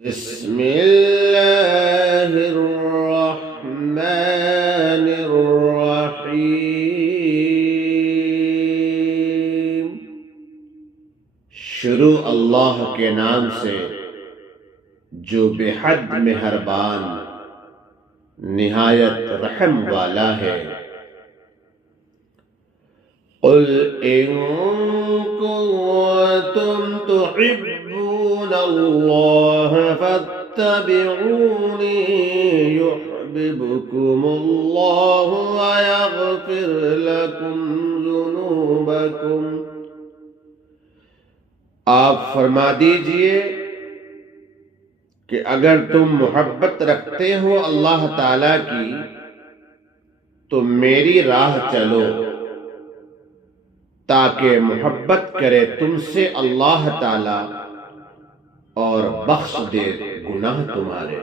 بسم اللہ الرحمن الرحیم۔ شروع اللہ کے نام سے جو بے حد مہربان نہایت رحم والا ہے۔ قل ان کنتم تحبون اللہ فاتبعونی یحببکم اللہ ویغفر لکم ذنوبکم۔ آپ فرما دیجئے کہ اگر تم محبت رکھتے ہو اللہ تعالی کی تو میری راہ چلو تاکہ محبت کرے تم سے اللہ تعالی اور بخش دے گناہ تمہارے۔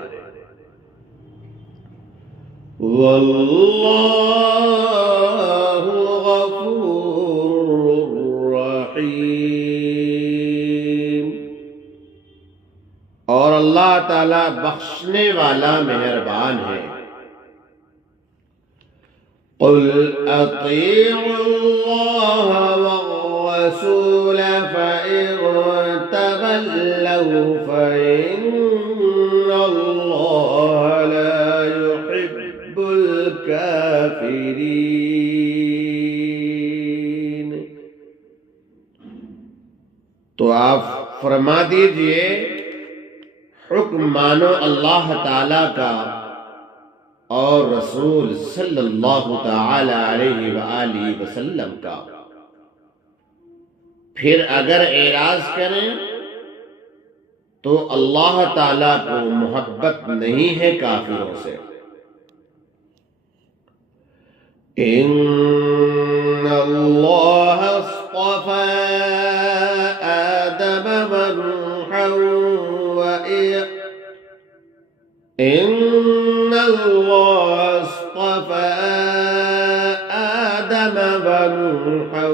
واللہ غفور رحیم، اور اللہ تعالی بخشنے والا مہربان ہے۔ قل اطیعوا اللہ والرسول فإن تولوا فإن اللہ لا يحب الکافرین۔ تو آپ فرما دیجئے حکم مانو اللہ تعالی کا اور رسول صلی اللہ تعالی علیہ وآلہ وسلم کا۔ پھر اگر اعراض کریں تو اللہ تعالیٰ کو محبت نہیں ہے کافروں سے۔ ان اللہ اصطفى آدم ونوحا إن الله اصطفى آدم ونوحا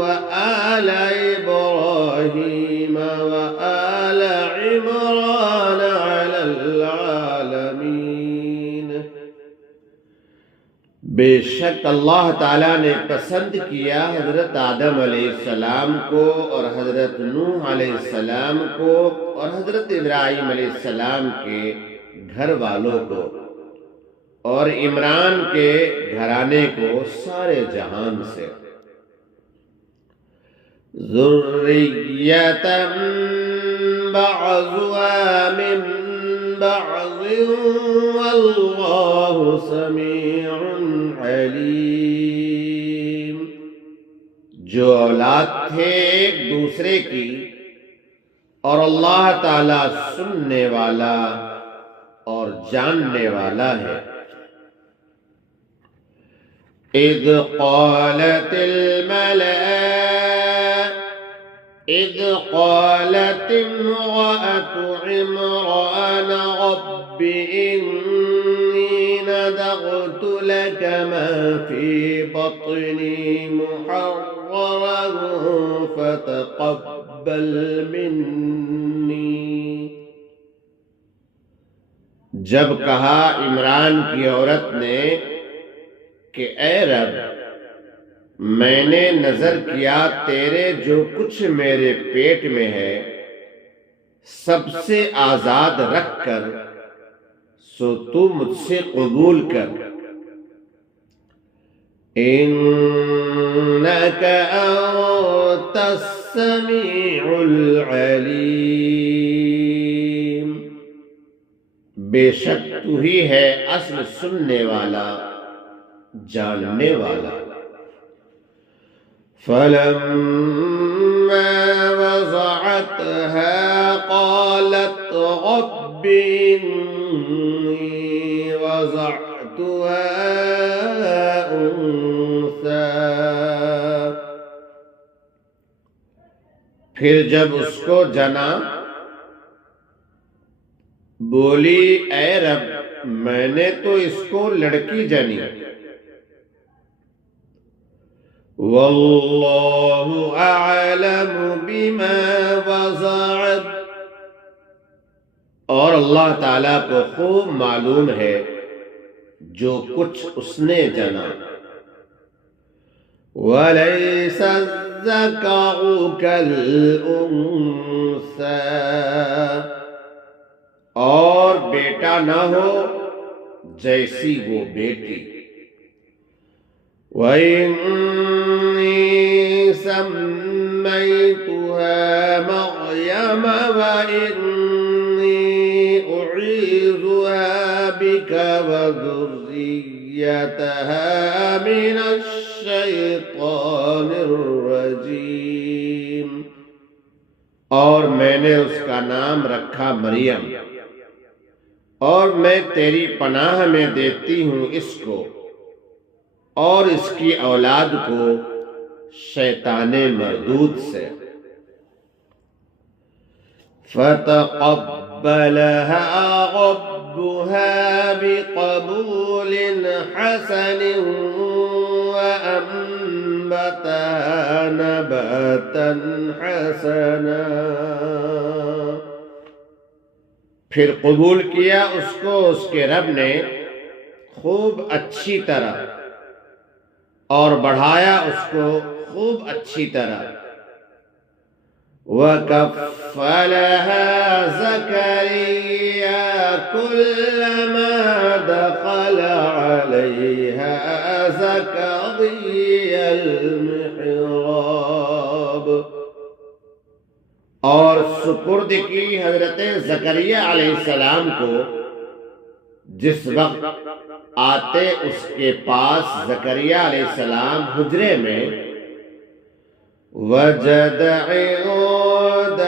وآل إبراهيم وآل عمران على العالمين۔ بے شک اللہ تعالیٰ نے پسند کیا حضرت آدم علیہ السلام کو اور حضرت نوح علیہ السلام کو اور حضرت ابراہیم علیہ السلام کے گھر والوں کو اور عمران کے گھرانے کو سارے جہان سے۔ ذریۃ بعضها من بعض واللہ سمیع علیم، جو اولاد تھے ایک دوسرے کی اور اللہ تعالی سننے والا اور جاننے والا ہے۔ اذ قالت امرأة عمران رب إني نذرت لك ما في بطني محررا فتقبل مني۔ جب کہا عمران کی عورت نے کہ اے رب، میں نے نظر کیا تیرے جو کچھ میرے پیٹ میں ہے سب سے آزاد رکھ کر، سو تو مجھ سے قبول کر۔ انک انت السمیع العلیم، بے شک تو ہی ہے اصل سننے والا جاننے والا۔ فلما وضعتها قالت رب إني وضعتها أنثى، پھر جب اس کو جنا بولی اے رب میں نے تو اس کو لڑکی جنی۔ واللہ اعلم بما وضعت، اور اللہ تعالیٰ کو خوب معلوم ہے جو کچھ اس نے جانا۔ وَلَيْسَ الذَّكَرُ كَالْأُنثَىٰ، اور بیٹا نہ ہو جیسی وہ بیٹی۔ وَإِنِّي سَمَّيْتُهَا مَرْيَمَ وَإِنِّي أُعِيذُهَا بِكَ وَذُرِّيَّتَهَا مِنَ الشَّيْطَانِ الرَّجِيمِ، اور میں نے اس کا نام رکھا مریم، اور میں تیری پناہ میں دیتی ہوں اس کو اور اس کی اولاد کو شیطان مردود سے۔ فَتَقَبَّلَهَا رَبُّهَا بِقَبُولٍ حَسَنٍ وَأَنبَتَهَا نَبَاتًا حَسَنًا، پھر قبول کیا اس کو اس کے رب نے خوب اچھی طرح، اور بڑھایا اس کو خوب اچھی طرح۔ وَكَفَّلَهَا زَكَرِيَّا كُلَّمَا دَخَلَ عَلَيْهَا زَكَرِيَّا الْمِحْرَابَ، اور سپرد کی حضرت زکریا علیہ السلام کو جس وقت آتے اس کے پاس زکریا علیہ السلام حجرے میں، وَجَدَ عِندَهَا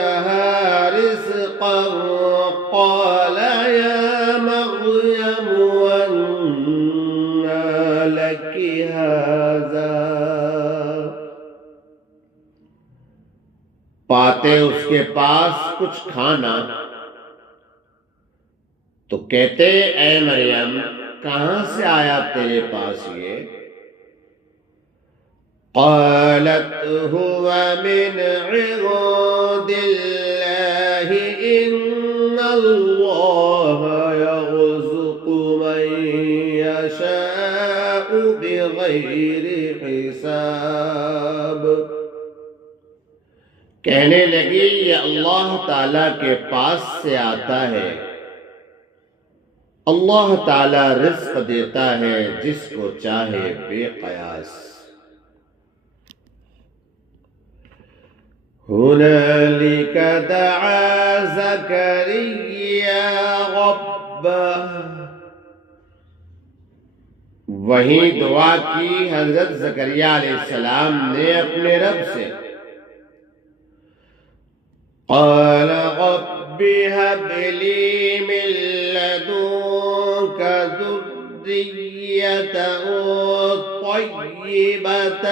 رِزْقًا قَالَ يَا مَرْيَمُ أَنَّىٰ لَكِ هَٰذَا، پاتے اس کے پاس کچھ کھانا تو کہتے اے مریم کہاں سے آیا تیرے پاس یہ؟ قالت هو من عند الله إن الله يرزق من يشاء بغير حساب، کہنے لگی یہ اللہ تعالیٰ کے پاس سے آتا ہے، اللہ تعالیٰ رزق دیتا ہے جس کو چاہے بے قیاس۔ هنالك دعا زكريا ربه، وہیں دعا کی حضرت زکریا علیہ السلام نے اپنے رب سے۔ قال رب هب لي من لدنك ذرية طيبة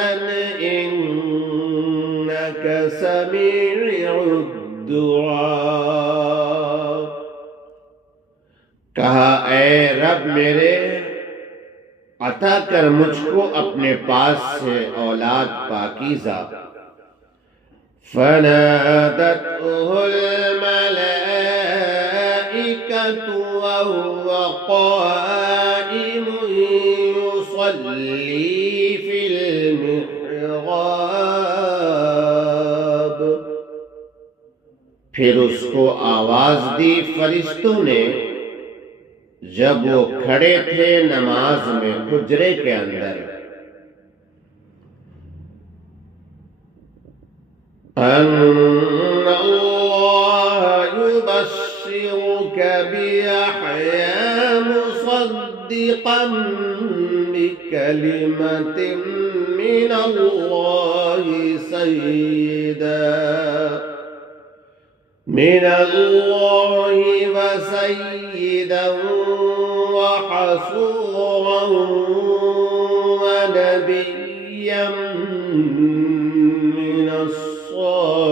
إنك سميع الدعاء، کہا اے رب میرے عطا کر مجھ کو اپنے پاس سے اولاد پاکیزہ۔ فنادته الملائكة وهو قائم يصلي في المحراب، پھر اس کو آواز دی فرشتوں نے جب وہ کھڑے تھے نماز میں حجرے کے اندر۔ أن الله يبشرك بيحيى مصدقا بكلمة من الله وسيدا وحصورا ونبيا من الصالحين،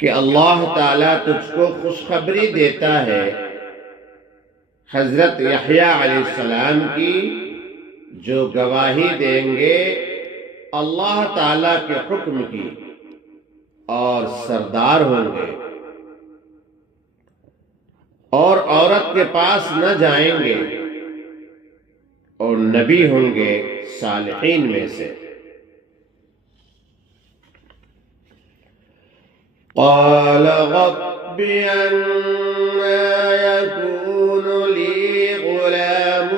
کہ اللہ تعالیٰ تجھ کو خوشخبری دیتا ہے حضرت یحییٰ علیہ السلام کی، جو گواہی دیں گے اللہ تعالیٰ کے حکم کی اور سردار ہوں گے، اور عورت کے پاس نہ جائیں گے، اور نبی ہوں گے صالحین میں سے۔ قال رب أنى يكون لي غلام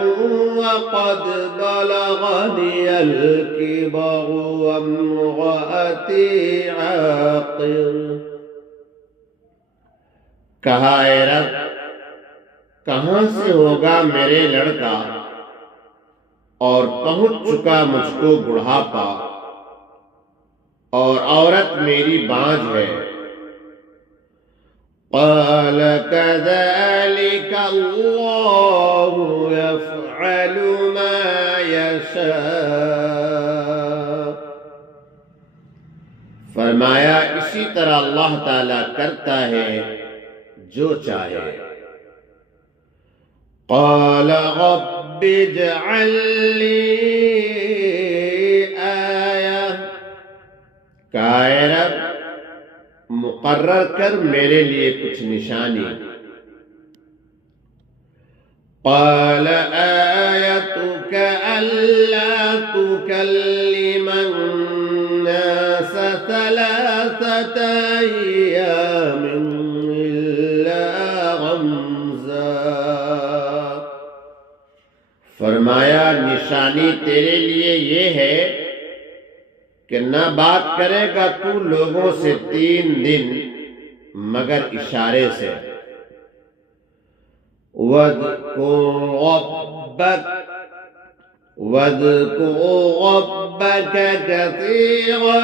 وقد بلغني الكبر وامرأتي عاقر۔ کہا اے رب، کہاں سے ہوگا میرے لڑکا، اور پہنچ چکا مجھ کو بڑھاپا، اور عورت میری بانجھ ہے۔ قال كذلك الله يفعل ما يشاء۔ فرمایا اسی طرح اللہ تعالی کرتا ہے جو چاہے۔ قال رب اجعل لي آیہ، کہا اے رب مقرر کر میرے لیے کچھ نشانی۔ قال آیتک الا تکلم الناس ثلاثة ایام الا رمزا۔ فرمایا نشانی تیرے لیے یہ ہے کہ نہ بات کرے گا تو لوگوں سے 3 دن مگر اشارے سے۔ وَاذْكُرْ رَبَّكَ كَثِيرًا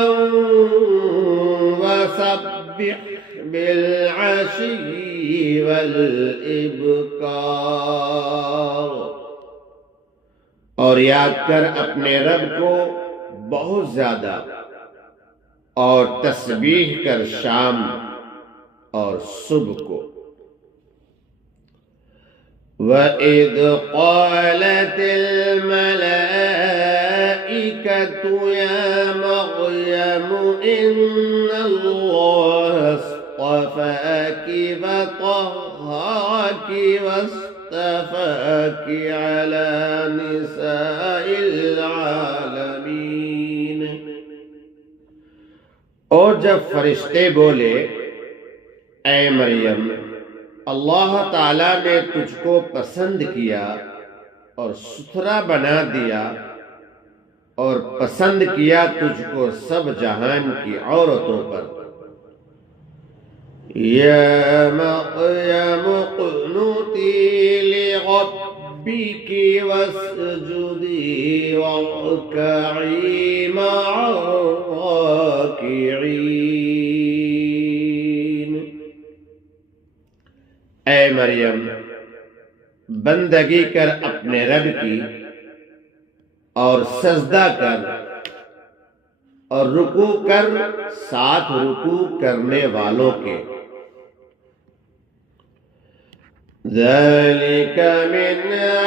وَسَبِّحْ بِالْعَشِيِّ وَالْإِبْكَارِ۔ اور یاد کر اپنے رب کو بہت زیادہ، اور تسبیح کر شام اور صبح کو۔ وَإِذْ قَالَتِ الْمَلَائِكَةُ يَا مَرْيَمُ إِنَّ اللَّهَ اصْطَفَاكِ وَطَهَّرَكِ واصطفاكِ عَلَى نِسَاءِ الْعَالَمِينَ۔ اور جب فرشتے بولے اے مریم، اللہ تعالیٰ نے تجھ کو پسند کیا اور ستھرا بنا دیا، اور پسند کیا تجھ کو سب جہان کی عورتوں پر۔ یا مریم اقنتی لربک واسجدی وارکعی مع الراکعین۔ اے مریم بندگی کر اپنے رب کی، اور سجدہ کر اور رکوع کر ساتھ رکوع کرنے والوں کے۔ ذَلِكَ مِنْ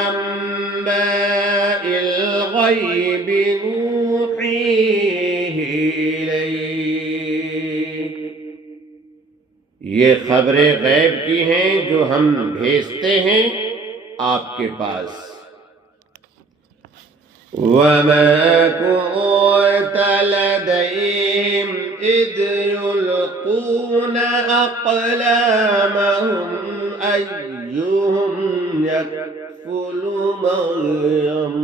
أَنْبَاءِ الْغَيْبِ نُوحِيهِ إِلَيْكَ۔ یہ خبریں غیب کی ہیں جو ہم بھیجتے ہیں آپ کے پاس۔ وَمَا كُنْتَ لَدَيْهِمْ إِذْ يُلْقُونَ أَقْلَامَهُمْ أَيُّهُمْ يَكْفُلُ مَرْيَمَ۔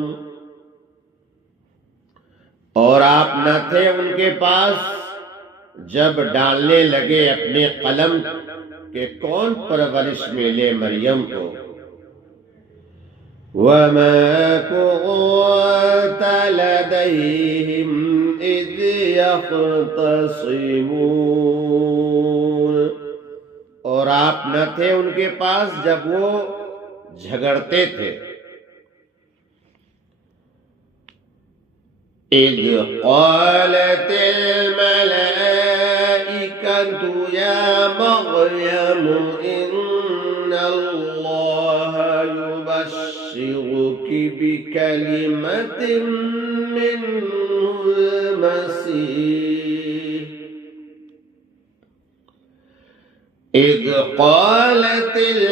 اور آپ نہ تھے ان کے پاس جب ڈالنے لگے اپنے قلم کہ کون پرورش میں لے مریم کو۔ وَمَا كُنْتَ لَدَيْهِمْ إِذْ يَخْتَصِمُونَ۔ اور آپ نہ تھے ان کے پاس جب وہ جھگڑتے تھے۔ اِذْ قَالَتِ الْمَلَائِكَةُ يَا مَرْيَمُ إِنَّ اللَّهَ يُبَشِّرُكِ بِكَلِمَةٍ مِّنْهُ الْمَسِيحِ إذ قالت الملائكة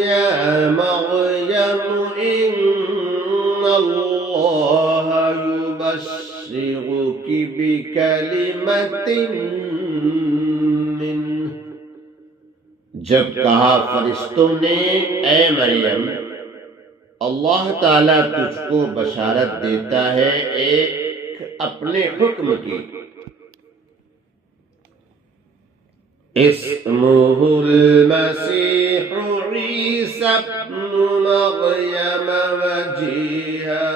يا مريم إن الله يبشرك بكلمة منه، جب کہا فرشتوں نے اے مریم اللہ تعالیٰ تجھ کو بشارت دیتا ہے ایک اپنے حکم کی، اسمہ المسیح عیسی ابن مریم وجیہا،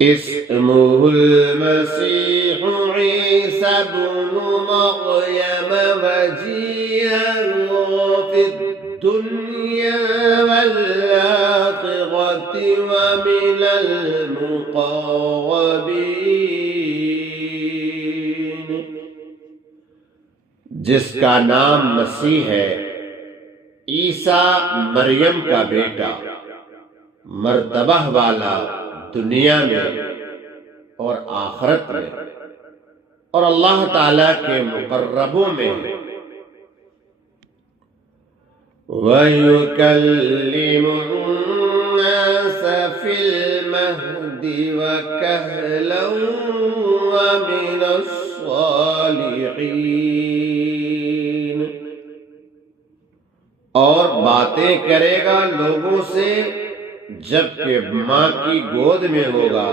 اسمہ المسیح عیسی ابن مریم وجیہا فی الدنیا والآخرة ومن المقربین، جس کا نام مسیح ہے، عیسیٰ مریم کا بیٹا، مرتبہ والا دنیا میں اور آخرت میں، اور اللہ تعالیٰ کے مقربوں میں ہے۔ وَيُكَلِّمُ النَّاسَ فِي الْمَهْدِ وَكَهْلًا وَمِنَ الصَّالِحِينَ، اور باتیں کرے گا لوگوں سے جبکہ ماں کی گود میں ہوگا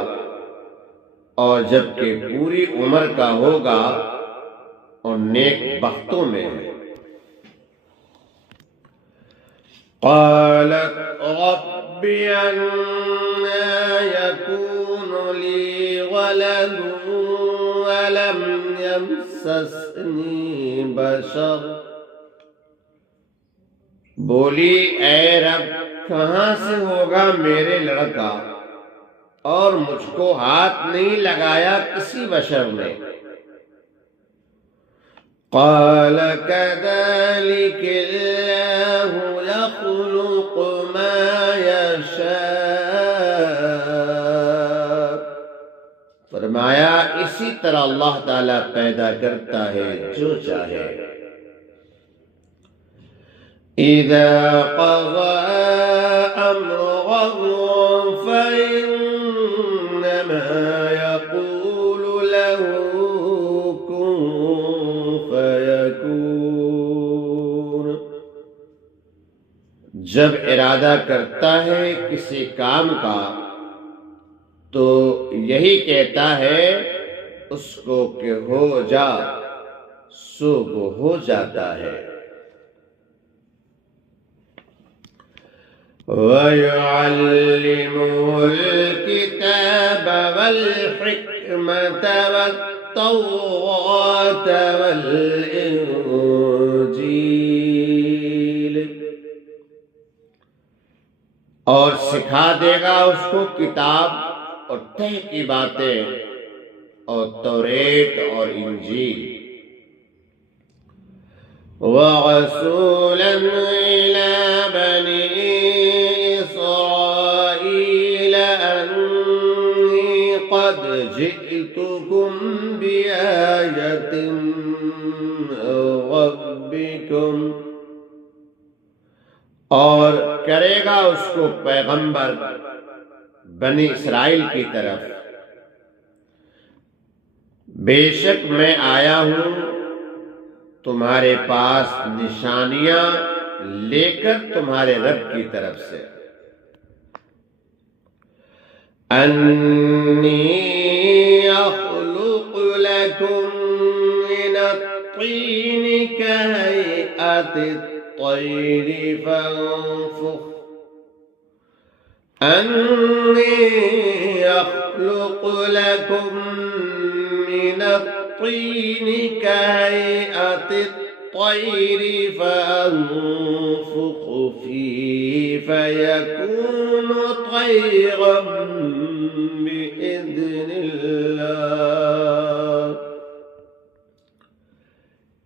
اور جبکہ پوری عمر کا ہوگا اور نیک بختوں میں ہے۔ قالت رب أنى يكون لي ولد ولم يمسسني بشر، بولی اے رب کہاں سے ہوگا میرے لڑکا اور مجھ کو ہاتھ نہیں لگایا کسی بشر نے۔ قال كذلك الله يخلق ما يشاء، فرمایا اسی طرح اللہ تعالیٰ پیدا کرتا ہے جو چاہے۔ اذا قضى امرا فانما يقول له كن فيكون، جب ارادہ کرتا ہے کسی کام کا تو یہی کہتا ہے اس کو کہ ہو جا، سو وہ ہو جاتا ہے۔ وَيُعَلِّمُهُ الْكِتَابَ وَالْحِكْمَةَ وَالتَّوْرَاةَ وَالْإِنْجِيلَ، اور سکھا دے گا اس کو کتاب اور طے کی باتیں اور توریت اور انجیل۔ وَرَسُولًا إِلَى بَنِي إِسْرَائِيلَ أَنِّي قَدْ جِئْتُكُمْ بِآيَةٍ مِّن رَّبِّكُمْ، اور کرے گا اس کو پیغمبر بنی اسرائیل کی طرف، بے شک میں آیا ہوں تمہارے پاس نشانیاں لے کر تمہارے رب کی طرف سے۔ انی اخلق لکم من الطین کہیئت الطیر فانفخ، انی اخلق لکم من الطین کہیئت الطیر فانفخ فیہ فیکون طیرا بإذن اللہ،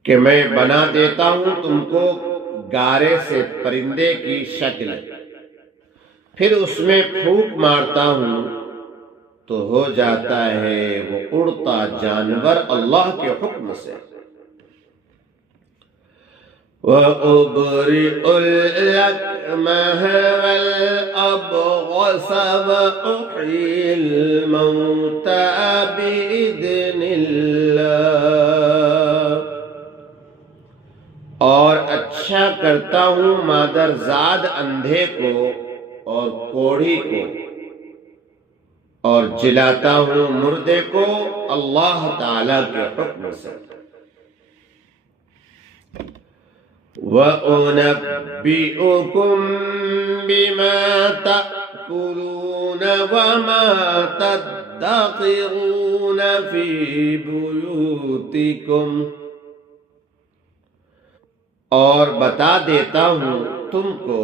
کہ میں بنا دیتا ہوں تم کو گارے سے پرندے کی شکل، پھر اس میں پھونک مارتا ہوں تو ہو جاتا ہے وہ اڑتا جانور اللہ کے حکم سے۔ وَأُبْرِئُ الْأَكْمَهَ وَالْأَبْرَصَ وَأُحْيِي الْمَوْتَى بِإِذْنِ اللَّهِ، اور اچھا کرتا ہوں مادرزاد اندھے کو اور کوڑھی کو، اور جلاتا ہوں مردے کو اللہ تعالی کے حکم سے۔ وَأُنَبِّئُكُم بِمَا تَأْكُلُونَ وَمَا تَدَّخِرُونَ فِي بُيُوتِكُمْ، اور بتا دیتا ہوں تم کو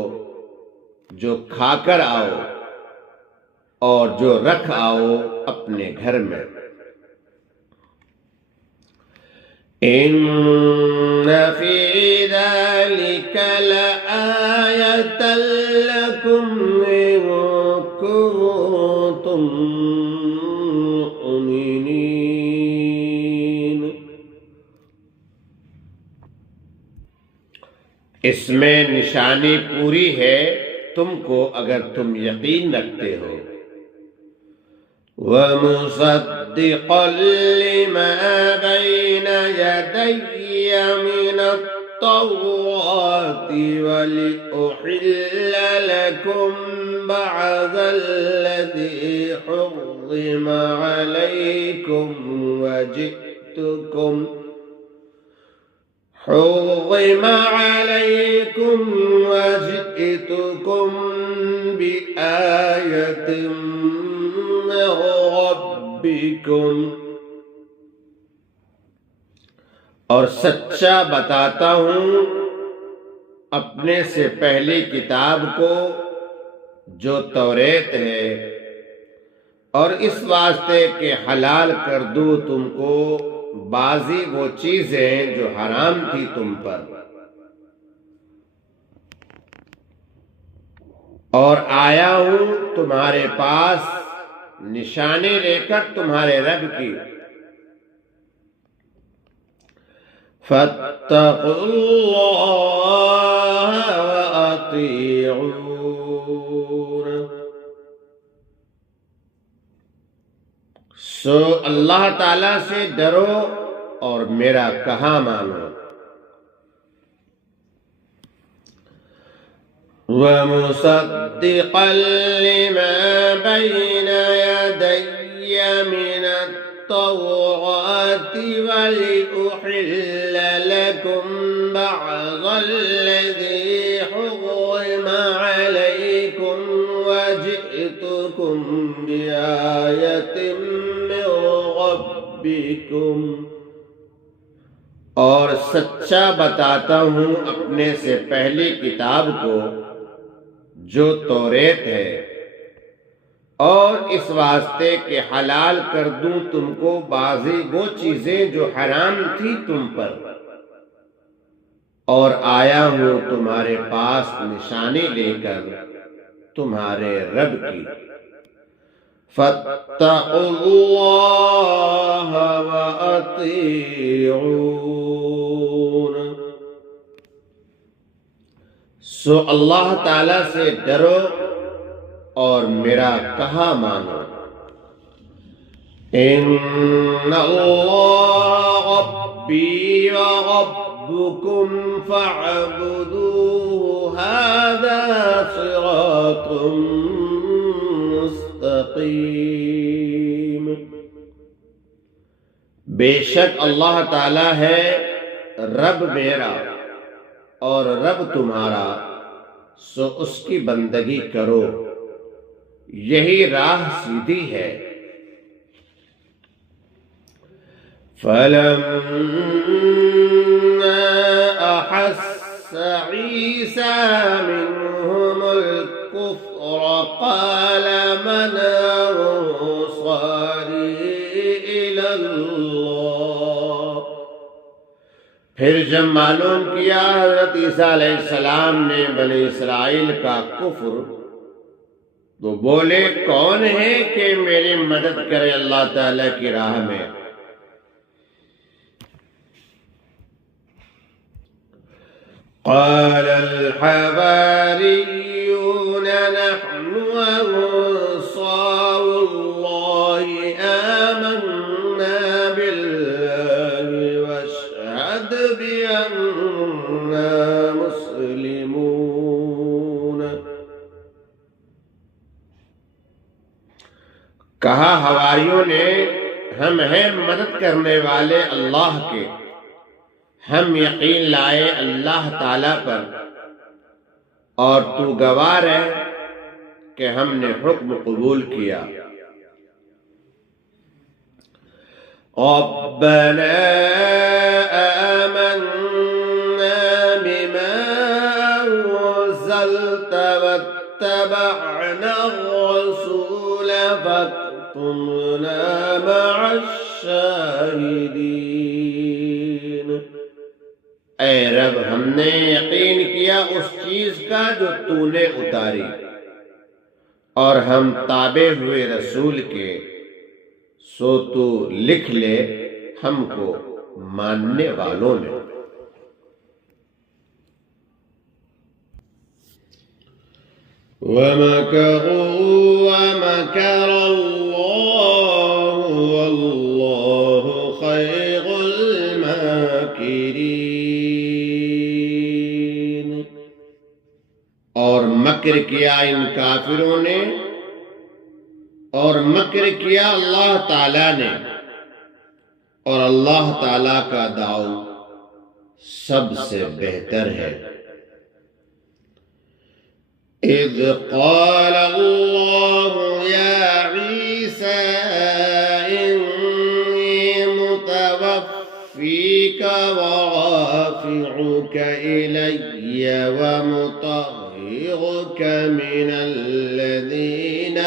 جو کھا کر آؤ اور جو رکھ آؤ اپنے گھر میں۔ إِنَّ فِي ذَلِكَ لَآيَةً لَكُمْ إِن كُنتُم مُؤْمِنِينَ، اس میں نشانی پوری ہے تم کو اگر تم یقین رکھتے ہو۔ وَمُصَدِّقًا لِمَا بَيْنَ يَدَيَّ مِنَ التَّوْرَاةِ وَلِأُحِلَّ لَكُم بَعْضَ الَّذِي حُرِّمَ عَلَيْكُمْ وَجِئْتُكُم بِآيَةٍ من ربكم، اور سچا بتاتا ہوں اپنے سے پہلی کتاب کو جو توریت ہے، اور اس واسطے کہ حلال کر دوں تم کو بعضی وہ چیزیں جو حرام تھی تم پر، اور آیا ہوں تمہارے پاس نشانی لے کر تمہارے رب کی۔ فَاتَّقُوا اللَّهَ وَأَطِيعُونِ، سو اللہ تعالی سے ڈرو اور میرا کہا مانو۔ وَمُصَدِّقًا لِمَا بَيْنَ يَدَيَّ مِنَ التَّوْرَاةِ وَلِأُحِلَّ لَكُم بَعْضَ الَّذِي حُرِّمَ عَلَيْكُمْ وَجِئْتُكُم بِآيَةٍ من ربكم، اور سچا بتاتا ہوں اپنے سے پہلی کتاب کو جو توریت ہے، اور اس واسطے کہ حلال کر دوں تم کو بعضی وہ چیزیں جو حرام تھی تم پر، اور آیا ہوں تمہارے پاس نشانی لے کر تمہارے رب کی۔ فَاتَّقُوا اللَّهَ وَأَطِيعُونِ، سو اللہ تعالی سے ڈرو اور میرا کہا مانو۔ إِنَّ اللَّهَ رَبِّي وَرَبُّكُمْ فَاعْبُدُوهُ هَذَا صِرَاطٌ مستقیم، بے شک اللہ تعالی ہے رب میرا اور رب تمہارا، سو اس کی بندگی کرو، یہی راہ سیدھی ہے۔ فَلَمَّا أَحَسَّ عِيسَى مِنْهُمُ الْكُفْرَ قَالَ مَنْ أَنصَارِي إِلَى اللَّهِ، پھر جب معلوم کیا حضرت عیسیٰ علیہ السلام نے بنی اسرائیل کا کفر، تو بولے کون ہے کہ میری مدد کرے اللہ تعالی کی راہ میں؟ قال الحواريون نحن أنصار الله آمنا بالله واشهد بأننا مسلمون۔ کہا حواریوں نے ہم ہیں مدد کرنے والے اللہ کے، ہم یقین لائے اللہ تعالی پر، اور تو گواہ ہے کہ ہم نے حکم قبول کیا۔ ربنا آمنا بما أنزلت واتبعنا الرسول فاكتبنا مع الشاهدين۔ اے رب، ہم نے یقین کیا اس چیز کا جو تو نے اتاری، اور ہم تابع ہوئے رسول کے، سو تو لکھ لے ہم کو ماننے والوں میں۔ وَمَكَرُوا وَمَكَرَ اللَّهُ وَاللَّهُ خَيْرُ الْمَاكِرِينَ۔ اور مکر کیا ان کافروں نے، اور مکر کیا اللہ تعالیٰ نے، اور اللہ تعالیٰ کا داؤ سب سے بہتر ہے۔ اذ قال اللہ یا عیسیٰ انی متوفیک ورافعک الی ومطہرک من الذین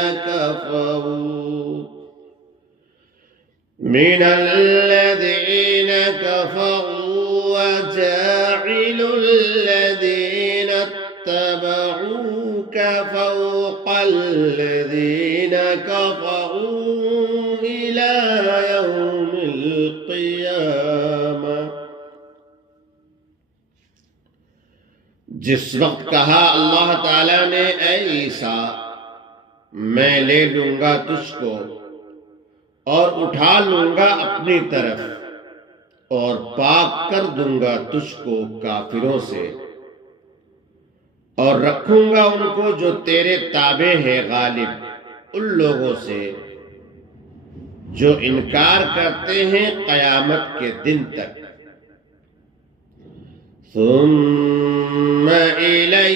کفروا وجاعل الذین اتبعوک فوق الذین کفروا إلی یوم القیامہ۔ جس وقت کہا اللہ تعالیٰ نے اے عیسیٰ میں لے لوں گا تجھ کو اور اٹھا لوں گا اپنی طرف، اور پاک کر دوں گا تجھ کو کافروں سے، اور رکھوں گا ان کو جو تیرے تابع ہیں غالب ان لوگوں سے جو انکار کرتے ہیں قیامت کے دن تک۔ ثم إلي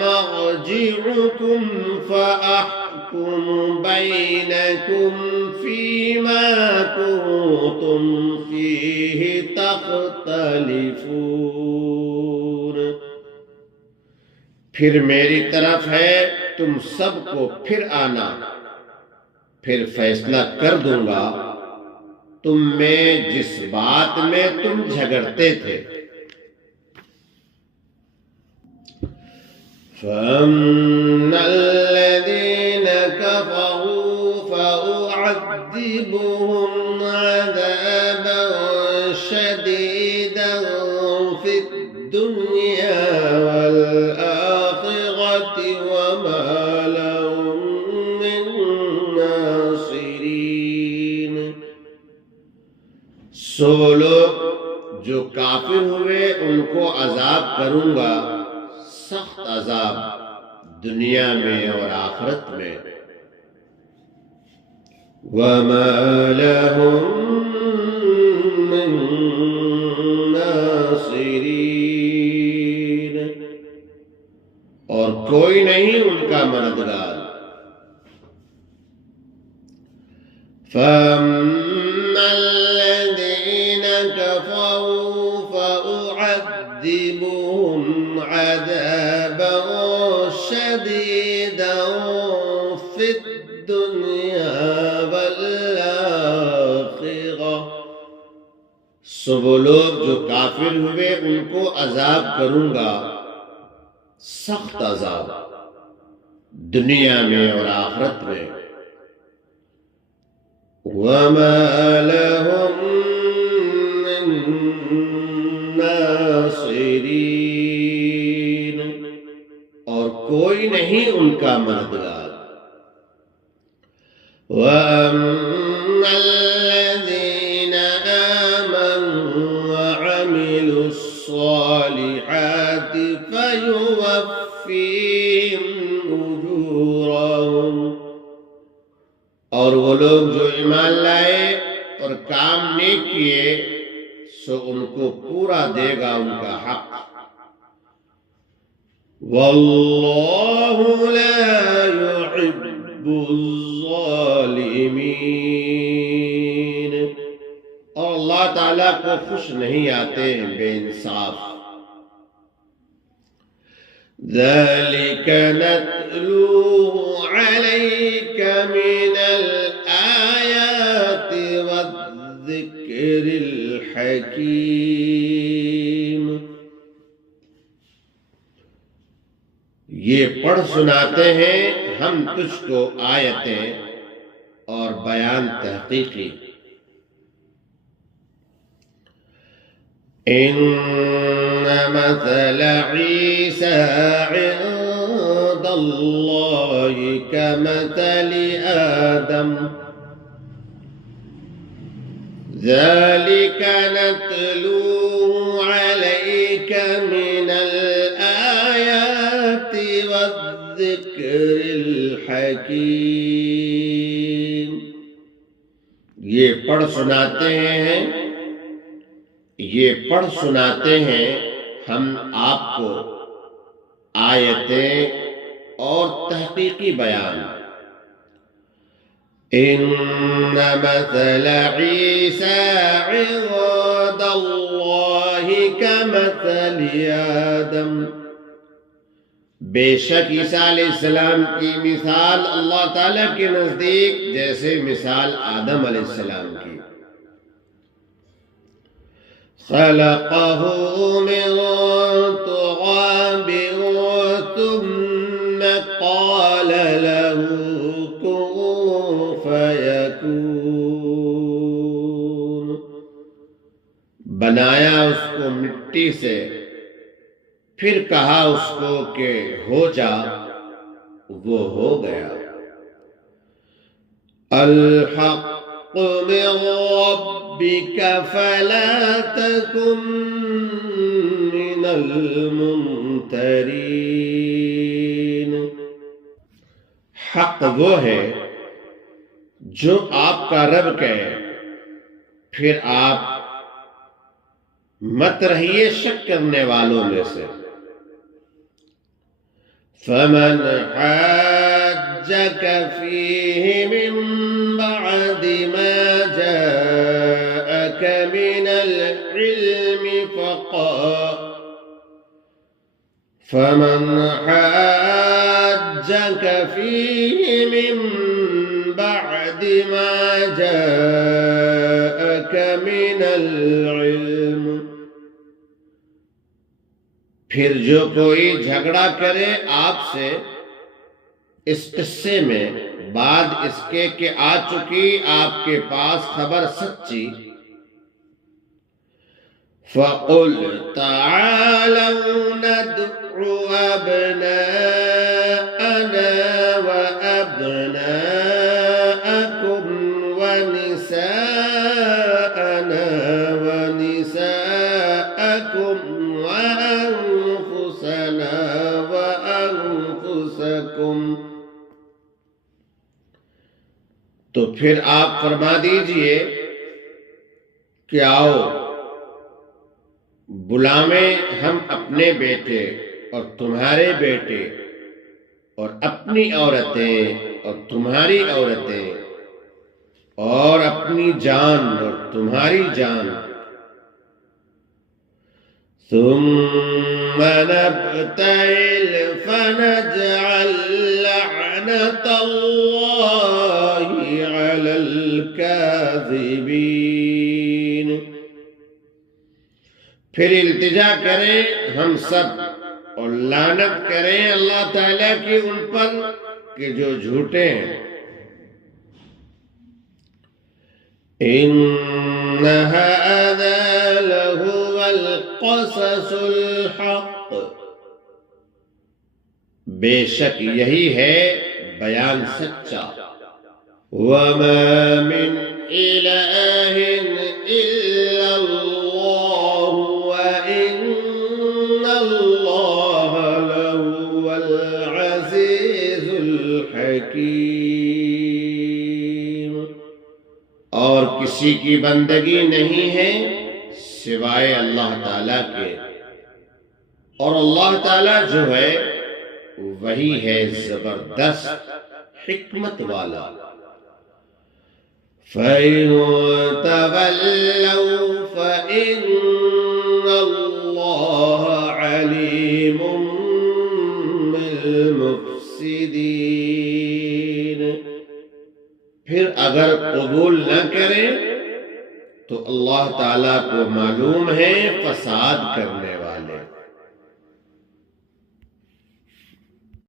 مرجعكم فأحكم بينكم فيما كنتم فيه تختلفون۔ پھر میری طرف ہے تم سب کو پھر آنا، پھر فیصلہ کر دوں گا تم میں جس بات میں تم جھگڑتے تھے۔ فَأَمَّا الَّذِينَ كَفَرُوا فَأُعَذِّبُهُمْ عَذَابًا شَدِيدًا فِي الدُّنْيَا وَالْآخِرَةِ وَمَا لَهُم مِّن نَّاصِرِينَ۔ سو لوگ جو کافر ہوئے ان کو عذاب کروں گا، سخت عذاب دنیا میں اور آخرت میں۔ وَمَا لَهُم مِّن نَّاصِرِينَ، اور کوئی نہیں ان کا مددگار۔ فَأَمَّا الَّذِينَ كَفَرُوا فَأُعَذِّبُهُمْ عَذَابًا شَدِيدًا فِي الدُّنْيَا وَالْآخِرَةِ۔ سو وہ لوگ جو کافر ہوئے ان کو عذاب کروں گا، سخت عذاب، دنیا میں اور آخرت میں. وَمَا لَهُم مِّن نَاصِرِينَ، اور کوئی نہیں ان کا مددگار. وَأَمَّا الَّذِينَ آمَنُوا وَعَمِلُوا الصَّالِحَاتِ فَيُوَفِّيهِمْ أُجُورَهُمْ، اور وہ لوگ جو ایمان لائے اور کام نیک کیے سو ان کو پورا دے گا ان کا حق. وَاللَّهُ لَا يُحِبُّ الظَّالِمِينَ، اور اللہ تعالیٰ کو خوش نہیں آتے ہیں بے انصاف. ذَلِكَ نَتْلُوهُ عَلَيْكَ مِنَ الْآيَاتِ وَالذِّكْرِ الْحَكِيمِ، یہ پڑھ سناتے ہیں ہم تجھ کو آیتیں اور بیان تحقیقی. إن مثل عيسى عند الله كمثل آدم ذلك نتلوه عليك من الآيات والذكر الحكيم. یہ پڑھ سناتے ہیں ہم آپ کو آیتیں اور تحقیقی بیان. ان مثل عیسیٰ عند اللہ کمثل آدم، بے شک عیسیٰ علیہ السلام کی مثال اللہ تعالیٰ کے نزدیک جیسے مثال آدم علیہ السلام کی. خلقه من تراب ثم قال له كن فيكون، بنایا اس کو مٹی سے پھر کہا اس کو کہ ہو جا، وہ ہو گیا. الحق من ربك فلا تكن من الممترين، حق وہ ہے جو آپ کا رب کہے، پھر آپ مت رہیے شک کرنے والوں میں سے. فمن حاجك فيه من بعد ما جاءك من العلم پھر جو کوئی جھگڑا کرے آپ سے اس قصے میں بعد اس کے کہ آ چکی آپ کے پاس خبر سچی، فَقُلْ تَعَالَوْا نَدْعُ أَبْنَاءَنَا وَأَبْنَاءَكُمْ وَنِسَاءَنَا وَنِسَاءَكُمْ وَأَنفُسَنَا وَأَنفُسَكُمْ، تو پھر آپ فرما دیجئے کہ آؤ بلامیں ہم اپنے بیٹے اور تمہارے بیٹے اور اپنی عورتیں اور تمہاری عورتیں اور اپنی جان اور تمہاری جان، ثم نبتهل فنجعل لعنة الله على الكاذبين، پھر التجا کریں ہم سب اور لعنت کریں اللہ تعالیٰ کی ان پر کہ جو جھوٹے ہیں۔ إن هذا لهو القصص الحق، بے شک یہی ہے بیان سچا۔ وما من إله إلا الله وإن الله لهو العزيز الحكيم، اور کسی کی بندگی نہیں ہے سوائے اللہ تعالیٰ کے، اور اللہ تعالیٰ جو ہے وہی ہے زبردست حکمت والا۔ فَإِن تَوَلَّوْا فَإِنَّ اللَّهَ عَلِيمٌ بِالْمُفْسِدِينَ، پھر اگر قبول نہ کریں تو اللہ تعالیٰ کو معلوم ہے فساد کرنے والے۔